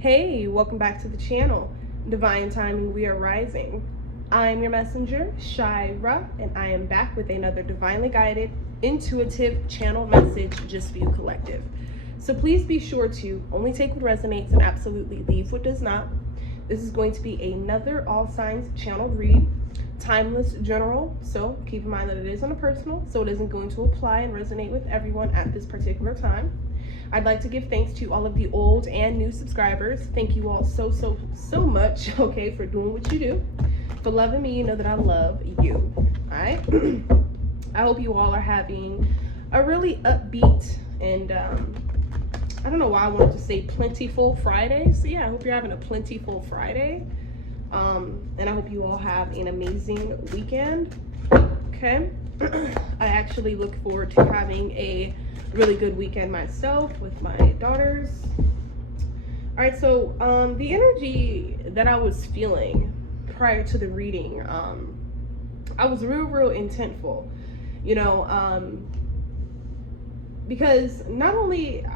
Hey, welcome back to the channel. Divine Timing, we are rising. I am your messenger, Shira, and I am back with another divinely guided, intuitive channeled message just for you collective. So please be sure to only take what resonates and absolutely leave what does not. This is going to be another all signs channeled read, timeless general, so keep in mind that it is on a personal, so it isn't going to apply and resonate with everyone at this particular time. I'd like to give thanks to all of the old and new subscribers. Thank you all so much, okay, for doing what you do. For loving me, you know that I love you, all right? I hope you all are having a really upbeat and, I don't know why I wanted to say plentiful Friday. So yeah, I hope you're having a plentiful Friday. And I hope you all have an amazing weekend, okay? I actually look forward to having a really good weekend myself with my daughters. All right, so the energy that I was feeling prior to the reading, I was real intentful, you know, because not only,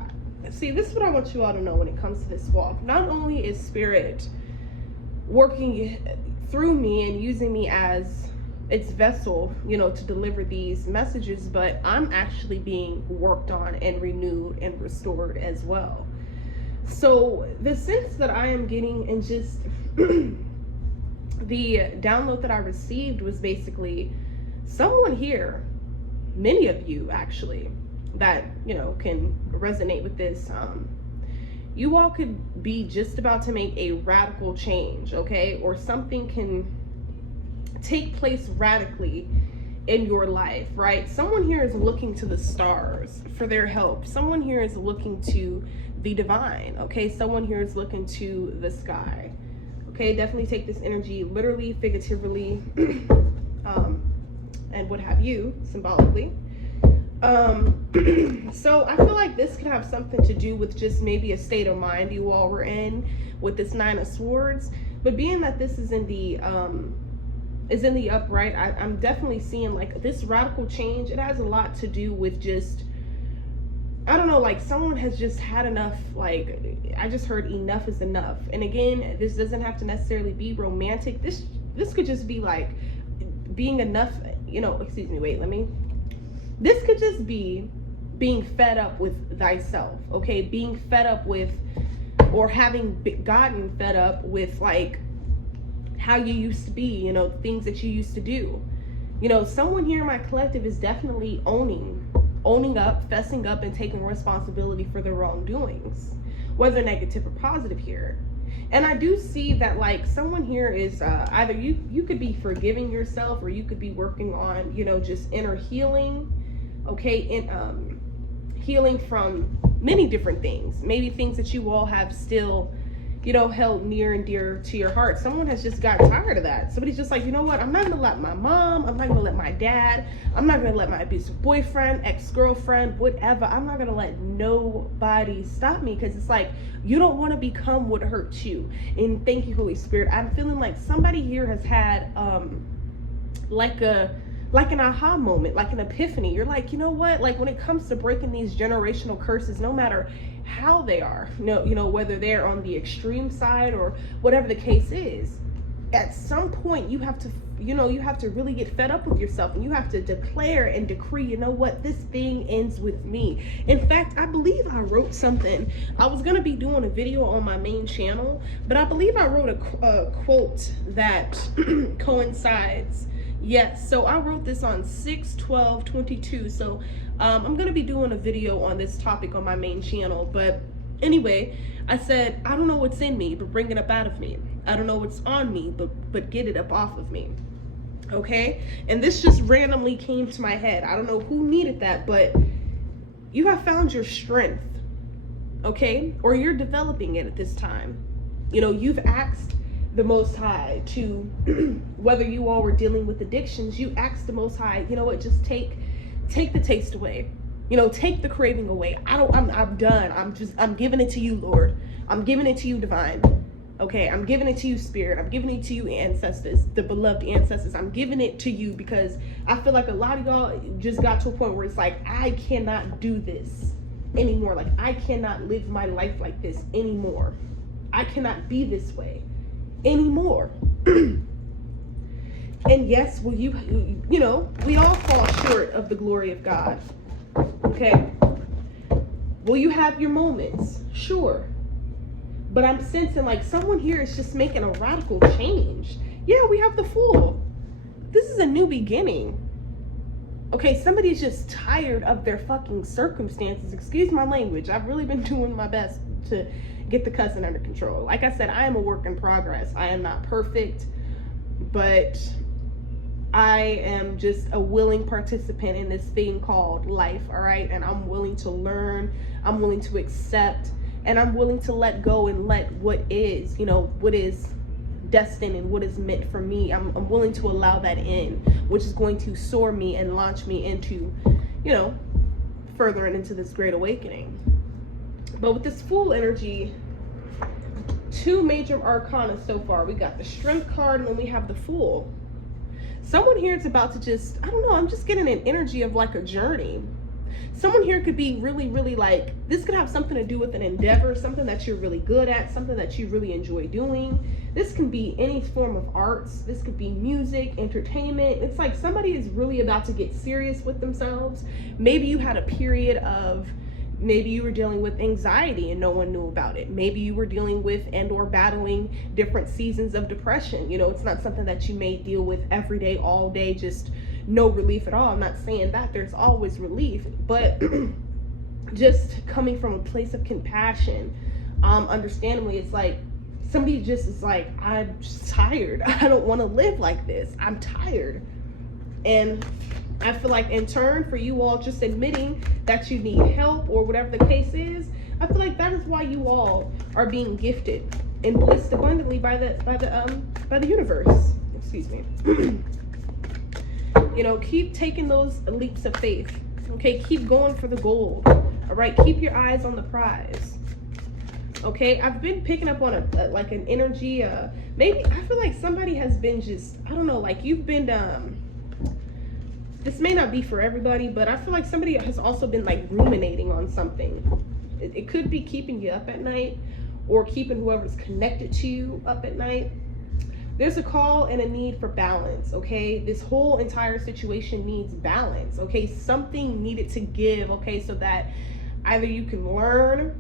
see, this is what I want you all to know when it comes to this walk. Not only is spirit working through me and using me as its vessel, you know, to deliver these messages, but I'm actually being worked on and renewed and restored as well. So the sense that I am getting and just the download that I received was basically someone here, many of you actually, that, you know, can resonate with this. You all could be just about to make a radical change, okay? Or something can take place radically in your life, right? Someone here is looking to the stars for their help. Someone here is looking to the divine, okay? Someone here is looking to the sky, okay? Definitely take this energy literally, figuratively, and what have you, symbolically. So I feel like this could have something to do with just maybe a state of mind you all were in with this Nine of Swords, but being that this is in the upright, I'm definitely seeing like this radical change. It has a lot to do with just, I don't know, like someone has just had enough. Like, I just heard enough is enough. And again, this doesn't have to necessarily be romantic. This could just be like being enough, you know, excuse me, wait, this could just be being fed up with thyself, okay? Being fed up with, or having gotten fed up with like how you used to be, you know, things that you used to do. You know, someone here in my collective is definitely owning up, fessing up, and taking responsibility for their wrongdoings, whether negative or positive here. And I do see that like someone here is either you could be forgiving yourself, or you could be working on, you know, just inner healing, okay, in healing from many different things, maybe things that you all have still, you know, held near and dear to your heart. Someone has just got tired of that. Somebody's just like, you know what, I'm not gonna let my mom, I'm not gonna let my dad, I'm not gonna let my abusive boyfriend, ex-girlfriend, whatever, I'm not gonna let nobody stop me, because it's like, you don't want to become what hurts you. And thank you, Holy Spirit. I'm feeling like somebody here has had like an aha moment, like an epiphany. You're like, you know what, like when it comes to breaking these generational curses, no matter how they are, you know, whether they're on the extreme side or whatever the case is, at some point you have to, you know, you have to really get fed up with yourself, and you have to declare and decree, you know what, this thing ends with me. In fact, I believe I wrote something. I was going to be doing a video on my main channel, but I believe I wrote a quote that coincides. Yes, so I wrote this on 6/12/22. So I'm gonna be doing a video on this topic on my main channel. But anyway, I said, I don't know what's in me, but bring it up out of me. I don't know what's on me, but get it up off of me. Okay? And this just randomly came to my head. I don't know who needed that, but you have found your strength, okay? Or you're developing it at this time. You know, you've asked the Most High to, whether you all were dealing with addictions, you asked the Most High, you know what, just take the taste away, you know, take the craving away. I'm done. I'm giving it to you, Lord. I'm giving it to you, divine. Okay, I'm giving it to you, spirit. I'm giving it to you, ancestors, the beloved ancestors. I'm giving it to you because I feel like a lot of y'all just got to a point where it's like, I cannot do this anymore. Like, I cannot live my life like this anymore. I cannot be this way anymore. And yes, will you know, we all fall short of the glory of God. Okay? Will you have your moments? Sure. But I'm sensing like someone here is just making a radical change. Yeah, we have the Fool. This is a new beginning. Okay, somebody's just tired of their fucking circumstances. Excuse my language. I've really been doing my best to get the cussing under control. Like I said, I am a work in progress. I am not perfect, but I am just a willing participant in this thing called life, all right? And I'm willing to learn, I'm willing to accept, and I'm willing to let go and let what is, you know, what is destined and what is meant for me. I'm willing to allow that in, which is going to soar me and launch me into, you know, further into this great awakening. But with this Fool energy, 2 major arcana so far. We got the Strength card and then we have the Fool. Someone here is about to just, I don't know, I'm just getting an energy of like a journey. Someone here could be really, really like, this could have something to do with an endeavor, something that you're really good at, something that you really enjoy doing. This can be any form of arts. This could be music, entertainment. It's like somebody is really about to get serious with themselves. Maybe you had a period of, maybe you were dealing with anxiety and no one knew about it. Maybe you were dealing with and or battling different seasons of depression. You know, it's not something that you may deal with every day, all day, just no relief at all. I'm not saying that. There's always relief, but just coming from a place of compassion, understandably, it's like somebody just is like, I'm just tired. I don't want to live like this. I'm tired. And I feel like in turn for you all just admitting that you need help or whatever the case is, I feel like that is why you all are being gifted and blessed abundantly by the universe. Excuse me. You know, keep taking those leaps of faith. Okay, keep going for the gold. All right, keep your eyes on the prize. Okay, I've been picking up on like an energy. Maybe I feel like somebody has been just, I don't know, like you've been this may not be for everybody, but I feel like somebody has also been like ruminating on something. It could be keeping you up at night or keeping whoever's connected to you up at night. There's a call and a need for balance, okay? This whole entire situation needs balance, okay? Something needed to give, okay? So that either you can learn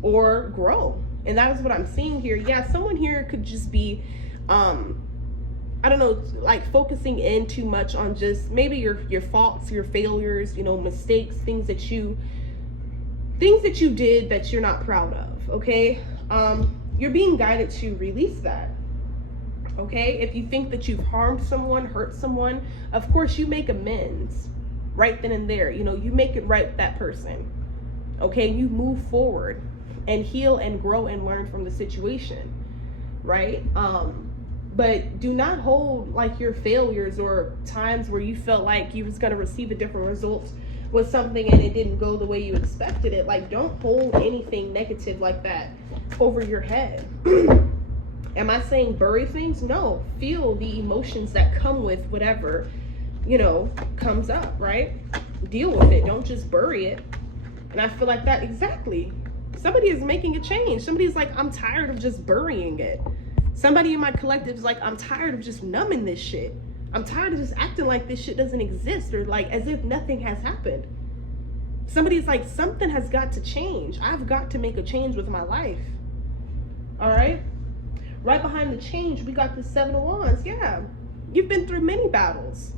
or grow. And that is what I'm seeing here. Yeah, someone here could just be, I don't know, like focusing in too much on just maybe your faults, your failures, you know, mistakes, things that you did that you're not proud of, okay? You're being guided to release that, okay? If you think that you've harmed someone, hurt someone, of course you make amends right then and there. You know, you make it right with that person, okay? You move forward and heal and grow and learn from the situation, right? But do not hold like your failures or times where you felt like you was going to receive a different result with something and it didn't go the way you expected it. Like, don't hold anything negative like that over your head. Am I saying bury things? No. Feel the emotions that come with whatever, you know, comes up, right? Deal with it. Don't just bury it. And I feel like that exactly. Somebody is making a change. Somebody's like, I'm tired of just burying it. Somebody in my collective is like, I'm tired of just numbing this shit. I'm tired of just acting like this shit doesn't exist or like as if nothing has happened. Somebody's like, something has got to change. I've got to make a change with my life. All right? Right behind the change, we got the 7 of Wands. Yeah, you've been through many battles.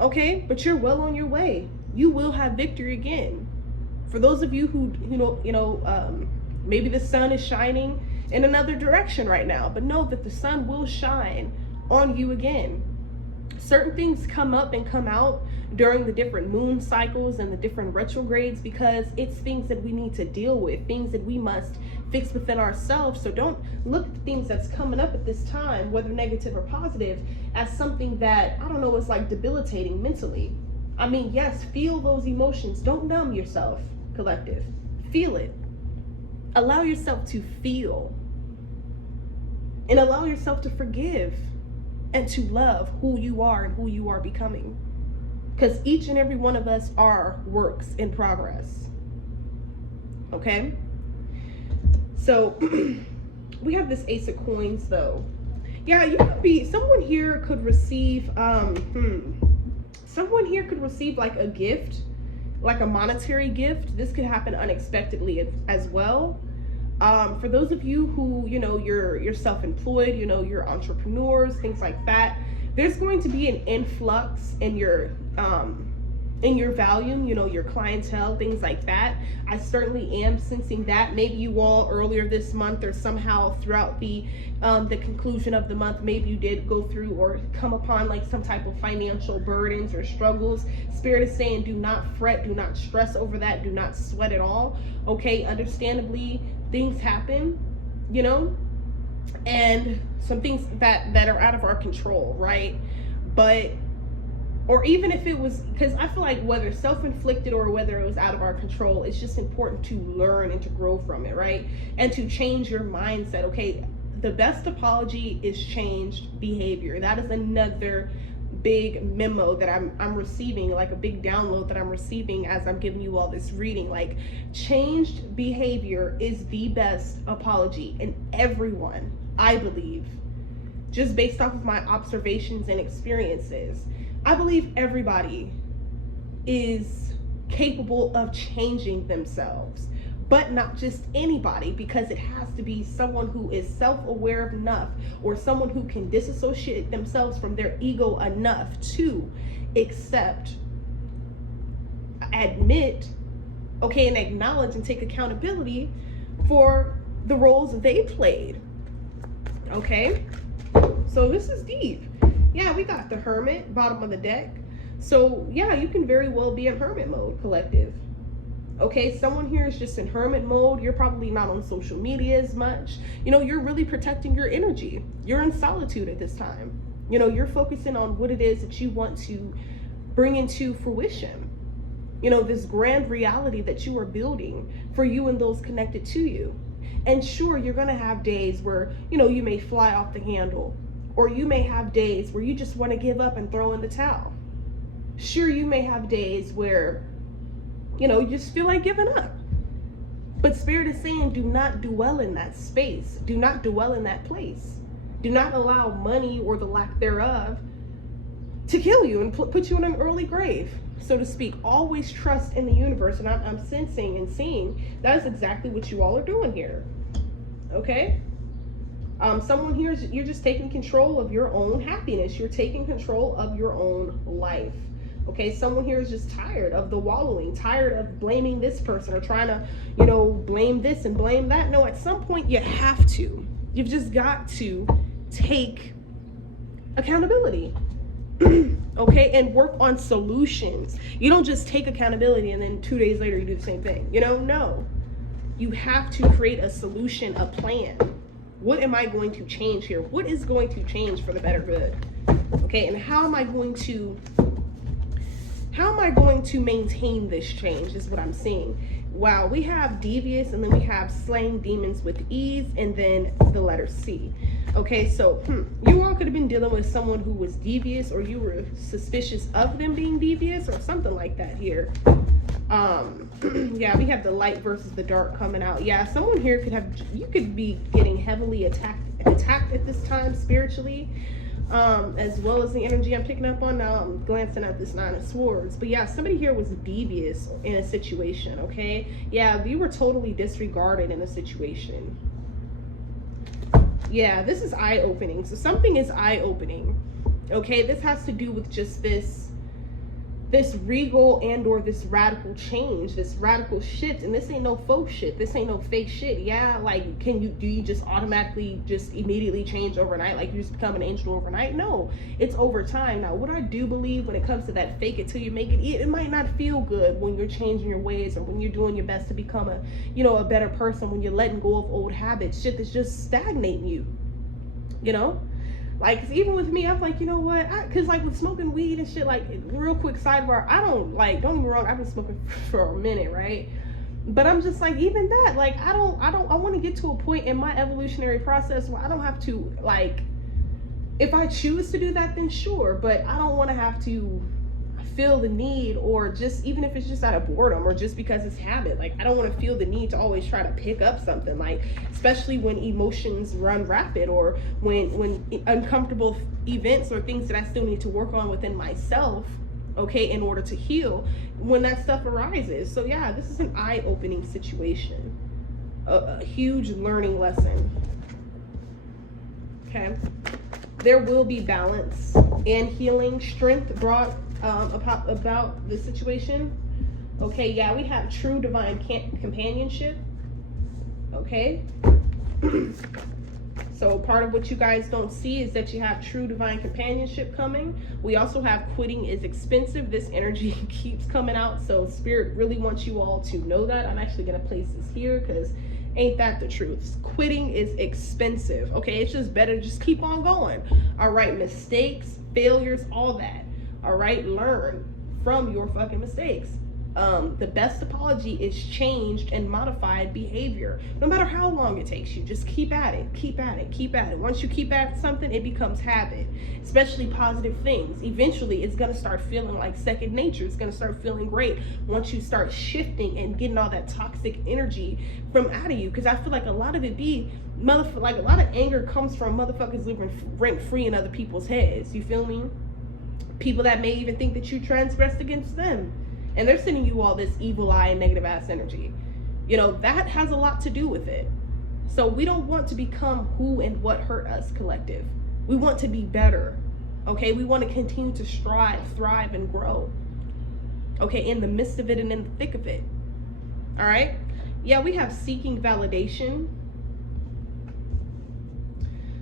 Okay? But you're well on your way. You will have victory again. For those of you who, maybe the sun is shining in another direction right now, but know that the sun will shine on you again. Certain things come up and come out during the different moon cycles and the different retrogrades because it's things that we need to deal with, things that we must fix within ourselves. So don't look at the things that's coming up at this time, whether negative or positive, as something that, I don't know, is like debilitating mentally. I mean, yes, feel those emotions. Don't numb yourself, collective. Feel it. Allow yourself to feel and allow yourself to forgive and to love who you are and who you are becoming. Because each and every one of us are works in progress. Okay? So we have this Ace of Coins though. Yeah, you could be, someone here could receive, someone here could receive like a gift, like a monetary gift. This could happen unexpectedly as well. For those of you who, you're self-employed, you're entrepreneurs, things like that, there's going to be an influx in your volume, your clientele, things like that. I certainly am sensing that. Maybe you all earlier this month or somehow throughout the conclusion of the month, maybe you did go through or come upon like some type of financial burdens or struggles. Spirit is saying, do not fret, do not stress over that, do not sweat at all. Okay, understandably, things happen, and some things that are out of our control, right? But, or even if it was, because I feel like whether self-inflicted or whether it was out of our control, it's just important to learn and to grow from it, right? And to change your mindset. Okay, the best apology is changed behavior. That is another big memo that I'm receiving, like a big download that I'm receiving as I'm giving you all this reading. Like, changed behavior is the best apology. And everyone, I believe, just based off of my observations and experiences, I believe everybody is capable of changing themselves, but not just anybody, because it has to be someone who is self-aware enough or someone who can disassociate themselves from their ego enough to accept, admit, okay, and acknowledge and take accountability for the roles they played. Okay, so this is deep. Yeah, we got the Hermit, bottom of the deck. So yeah, you can very well be in hermit mode, collective. Okay, someone here is just in hermit mode. You're probably not on social media as much. You're really protecting your energy. You're in solitude at this time. You're focusing on what it is that you want to bring into fruition. This grand reality that you are building for you and those connected to you. And sure, you're gonna have days where, you may fly off the handle, or you may have days where you just want to give up and throw in the towel. Sure, you may have days where, you just feel like giving up. But Spirit is saying, do not dwell in that space. Do not dwell in that place. Do not allow money or the lack thereof to kill you and put you in an early grave, so to speak. Always trust in the universe. And I'm sensing and seeing that is exactly what you all are doing here. Okay? Someone here, you're just taking control of your own happiness. You're taking control of your own life. Okay, someone here is just tired of the wallowing, tired of blaming this person or trying to, blame this and blame that. No, at some point you have to. You've just got to take accountability. Okay, and work on solutions. You don't just take accountability and then 2 days later you do the same thing. No. You have to create a solution, a plan. What am I going to change here? What is going to change for the better good? Okay, and how am I going to maintain this change is what I'm seeing. Wow, we have devious, and then we have slaying demons with ease, and then the letter C. Okay, so you all could have been dealing with someone who was devious, or you were suspicious of them being devious, or something like that here. Yeah, we have the light versus the dark coming out. Yeah, someone here you could be getting heavily attacked at this time spiritually, as well as the energy I'm picking up on. Now I'm glancing at this Nine of Swords. But yeah, somebody here was devious in a situation, okay? Yeah, you were totally disregarded in a situation. Yeah, this is eye-opening. So something is eye-opening, okay? This has to do with just this regal and or this radical change, this radical shift. And this ain't no faux shit. This ain't no fake shit. Yeah, like, do you just automatically just immediately change overnight? Like, you just become an angel overnight? No, it's over time. Now, what I do believe when it comes to that fake it till you make it, it might not feel good when you're changing your ways or when you're doing your best to become a better person, when you're letting go of old habits, shit that's just stagnating you, Like, 'cause even with me, I'm like, you know what? Cause like with smoking weed and shit, like, real quick sidebar, don't get me wrong, I've been smoking for a minute, right? But I'm just like, even that, like, I want to get to a point in my evolutionary process where I don't have to, like, if I choose to do that, then sure, but I don't want to have to feel the need, or just even if it's just out of boredom or just because it's habit, like I don't want to feel the need to always try to pick up something, like especially when emotions run rapid, or when uncomfortable events or things that I still need to work on within myself, okay, in order to heal, when that stuff arises. So yeah, this is an eye-opening situation, a huge learning lesson. Okay, there will be balance and healing, strength brought about the situation. Okay, yeah, we have true divine companionship. Okay, so part of what you guys don't see is that you have true divine companionship coming. We also have quitting is expensive. This energy keeps coming out, so spirit really wants you all to know that. I'm actually gonna place this here because ain't that the truth? Quitting is expensive. Okay, it's just better to just keep on going. All right, mistakes, failures, all that. All right, learn from your fucking mistakes. The best apology is changed and modified behavior. No matter how long it takes you, just keep at it, keep at it, keep at it. Once you keep at something, it becomes habit, especially positive things. Eventually, it's going to start feeling like second nature. It's going to start feeling great once you start shifting and getting all that toxic energy from out of you. Because I feel like a lot of it like a lot of anger comes from motherfuckers living rent free in other people's heads. You feel me? People that may even think that you transgressed against them. And they're sending you all this evil eye and negative ass energy. You know, that has a lot to do with it. So we don't want to become who and what hurt us, collective. We want to be better. Okay, we want to continue to strive, thrive, and grow. Okay, in the midst of it and in the thick of it. All right? Yeah, we have seeking validation.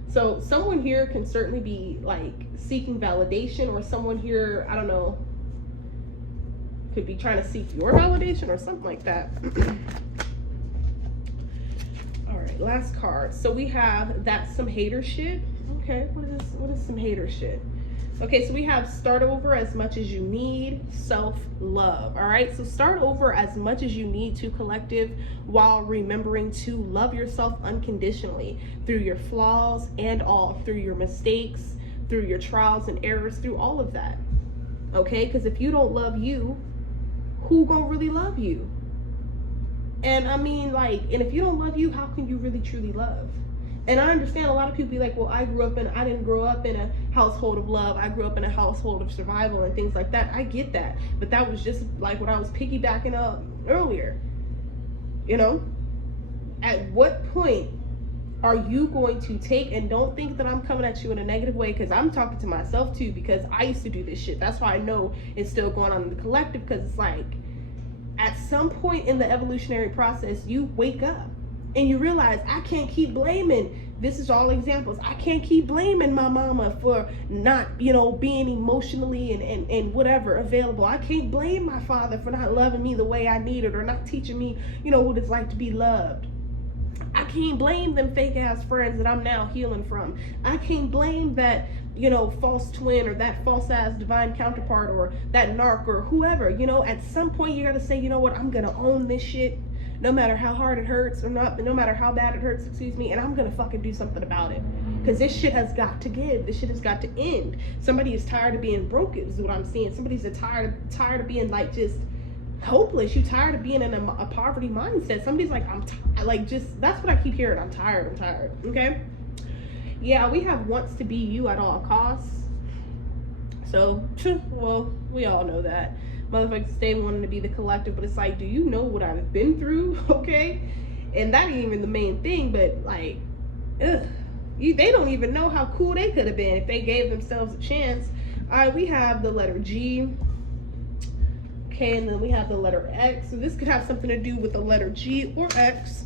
So someone here can certainly be like seeking validation, or someone here, I don't know, could be trying to seek your validation or something like that. All right, last card. So we have that's some hater shit. Okay, what is some hater shit? Okay, so we have start over as much as you need, self-love. All right, so start over as much as you need to, collective, while remembering to love yourself unconditionally through your flaws and all, through your mistakes, through your trials and errors, through all of that. Okay, because if you don't love you, who gonna really love you? And I mean, like, and if you don't love you, how can you really truly love? And I understand a lot of people be like, well, I didn't grow up in a household of love. I grew up in a household of survival and things like that. I get that. But that was just like what I was piggybacking up earlier. You know, at what point are you going to take, and don't think that I'm coming at you in a negative way, because I'm talking to myself too, because I used to do this shit. That's why I know it's still going on in the collective, because it's like at some point in the evolutionary process, you wake up and you realize, I can't keep blaming, this is all examples, I can't keep blaming my mama for not, you know, being emotionally and whatever available. I can't blame my father for not loving me the way I needed, or not teaching me, you know, what it's like to be loved. I can't blame them fake ass friends that I'm now healing from. I can't blame that, you know, false twin, or that false ass divine counterpart, or that narc, or whoever. You know, at some point you gotta say, you know what, I'm gonna own this shit, no matter how hard it hurts, or not, no matter how bad it hurts, excuse me, and I'm gonna fucking do something about it. Because this shit has got to give. This shit has got to end. Somebody is tired of being broken, is what I'm seeing. Somebody's tired of being like just hopeless. You tired of being in a poverty mindset. Somebody's like, like, just, that's what I keep hearing. I'm tired. Okay, yeah, we have wants to be you at all costs. So, well, we all know that motherfuckers stay wanting to be the collective, but it's like, do you know what I've been through? Okay, and that ain't even the main thing, but like, they don't even know how cool they could have been if they gave themselves a chance. All right, we have the letter G. Okay, and then we have the letter X. So this could have something to do with the letter G or X.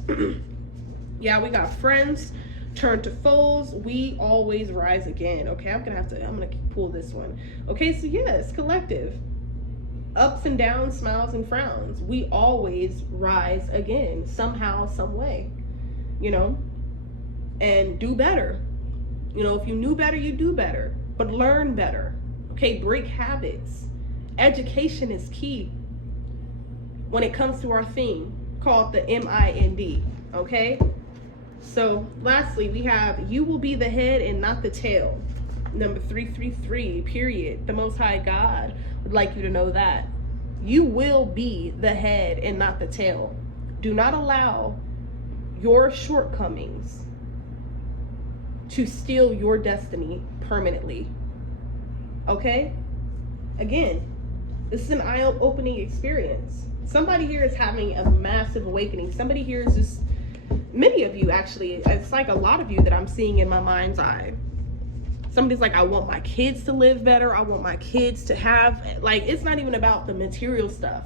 Yeah, we got friends turn to foes. We always rise again. Okay, I'm gonna pull this one. Okay, so yes, collective. Ups and downs, smiles and frowns. We always rise again, somehow, some way. You know, and do better. You know, if you knew better, you do better. But learn better. Okay, break habits. Education is key when it comes to our theme called the MIND. Okay, so lastly, we have you will be the head and not the tail. Number 333, period. The Most High God would like you to know that you will be the head and not the tail. Do not allow your shortcomings to steal your destiny permanently. Okay? Again, this is an eye-opening experience. Somebody here is having a massive awakening. Somebody here is just, many of you actually, it's like a lot of you that I'm seeing in my mind's eye. Somebody's like, I want my kids to live better. I want my kids to have, like, it's not even about the material stuff,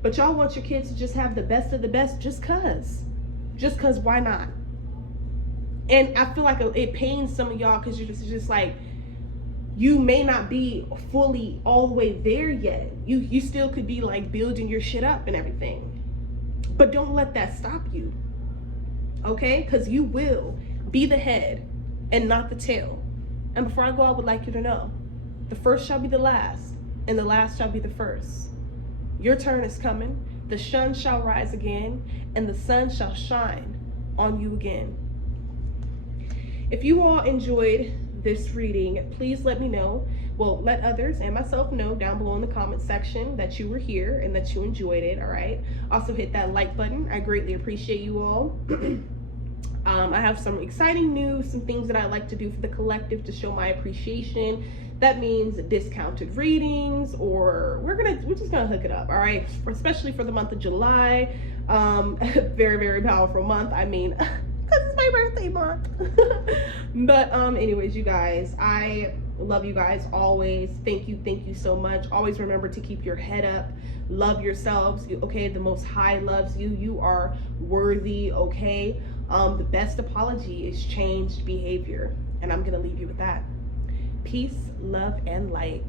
but y'all want your kids to just have the best of the best just cause. Just cause, why not? And I feel like it pains some of y'all because you're just like, you may not be fully all the way there yet. You still could be like building your shit up and everything. But don't let that stop you. Okay? Because you will be the head and not the tail. And before I go, I would like you to know, the first shall be the last, and the last shall be the first. Your turn is coming. The sun shall rise again, and the sun shall shine on you again. If you all enjoyed this reading, please let me know. Well, let others and myself know down below in the comment section that you were here and that you enjoyed it, all right? Also hit that like button. I greatly appreciate you all. I have some exciting news, some things that I like to do for the collective to show my appreciation. That means discounted readings, or we're just gonna hook it up, all right? Especially for the month of July. Very, very powerful month. I mean, because it's my birthday month. But anyways, you guys, I love you guys always. Thank you so much. Always remember to keep your head up. Love yourselves, okay? The Most High loves you. You are worthy, okay? The best apology is changed behavior. And I'm gonna leave you with that. Peace, love, and light.